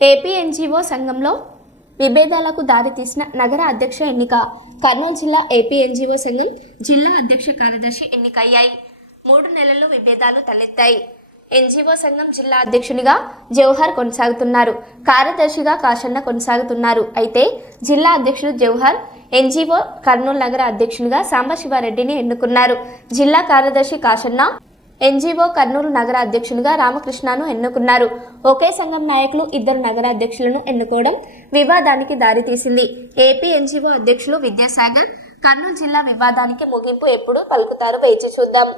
AP NGO సంఘంలో విభేదాలకు దారితీసిన నగర అధ్యక్ష ఎన్నిక. కర్నూలు జిల్లా ఏపీ ఎన్జీఓ సంఘం జిల్లా అధ్యక్ష కార్యదర్శి ఎన్నికయ్యాయి. 3 నెలల్లో విభేదాలు తలెత్తాయి. ఎన్జీఓ సంఘం జిల్లా అధ్యక్షునిగా జవహర్ కొనసాగుతున్నారు. కార్యదర్శిగా కాశన్న కొనసాగుతున్నారు. అయితే జిల్లా అధ్యక్షుడు జవహర్, ఎన్జీఓ కర్నూలు నగర అధ్యక్షునిగా సాంబశివారెడ్డిని ఎన్నుకున్నారు. జిల్లా కార్యదర్శి కాశన్న, ఎన్జీఓ కర్నూలు నగర అధ్యక్షునిగా రామకృష్ణను ఎన్నుకున్నారు. ఒకే సంఘం నాయకులు 2 నగర అధ్యక్షులను ఎన్నుకోవడం వివాదానికి దారితీసింది. ఏపీ ఎన్జీఓ అధ్యక్షులు విద్యాసాగర్ కర్నూలు జిల్లా వివాదానికి ముగింపు ఎప్పుడు పలుకుతారో వేచి చూద్దాం.